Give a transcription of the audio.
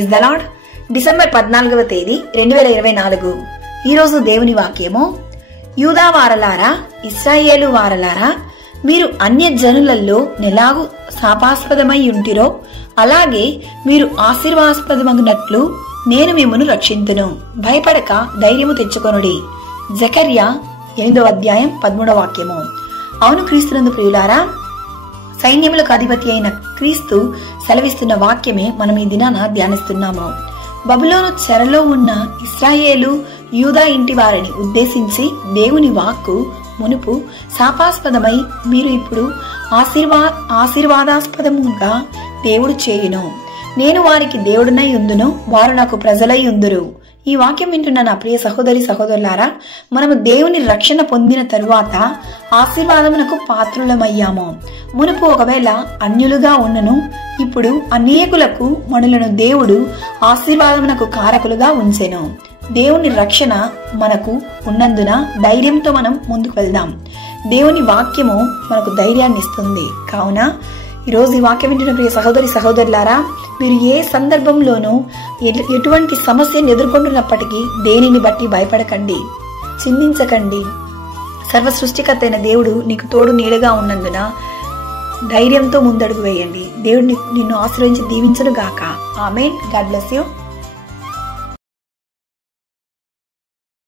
Praise the lord. December 14వ తేదీ 2024. ఈరోజు దేవుని వాక్యము, యూదా వారలారా, ఇశ్రాయేలు వారలారా, మీరు అన్య జనులలో నెలాగు శాపాస్పదమై ఉంటిరో అలాగే మీరు ఆశీర్వాదాస్పదమగునట్లు నేను మిమ్మును రక్షింతును. భయపడక ధైర్యము తెచ్చుకొనుడి. జకర్యా 8వ అధ్యాయం 13వ వాక్యము. అవును క్రీస్తునందు ప్రియులారా, సైన్యములకు అధిపతి అయిన క్రీస్తు సెలవిస్తున్న వాక్యమే మనం ఈ దినాన ధ్యానిస్తున్నాము. బబులోను చెరలో ఉన్న ఇశ్రాయేలు యూదా ఇంటి వారిని ఉద్దేశించి దేవుని వాక్కు మునుపు శాపాస్పదమై మీరు ఇప్పుడు ఆశీర్వాదాస్పదముగా దేవుడు చేయును. నేను వారికి దేవుడునై ఉందును, వారు నాకు ప్రజలై ఉందురు. ఈ వాక్యం వింటున్న నా ప్రియ సహోదరి సహోదరులారా, మనము దేవుని రక్షణ పొందిన తరువాత ఆశీర్వాదమునకు పాత్రులమయ్యాము. మునుపు ఒకవేళ అన్యులుగా ఉన్నను, ఇప్పుడు అనేకులకు మనలను దేవుడు ఆశీర్వాదమునకు కారకులుగా ఉంచెను. దేవుని రక్షణ మనకు ఉన్నందున ధైర్యంతో మనం ముందుకు వెళ్దాం. దేవుని వాక్యము మనకు ధైర్యాన్ని ఇస్తుంది. కావున ఈరోజు ఈ వాక్యం వింటున్న ప్రియ సహోదరి సహోదరులారా, మీరు ఏ సందర్భంలోనూ ఎటువంటి సమస్యను ఎదుర్కొంటున్నప్పటికీ దేనిని బట్టి భయపడకండి, చింతించకండి. సర్వ సృష్టికర్త అయిన దేవుడు నీకు తోడు నీడగా ఉన్నందున ధైర్యంతో ముందడుగు వేయండి. దేవుడు నిన్ను ఆశీర్వదించి దీవించును గాక. ఆమేన్. God bless you.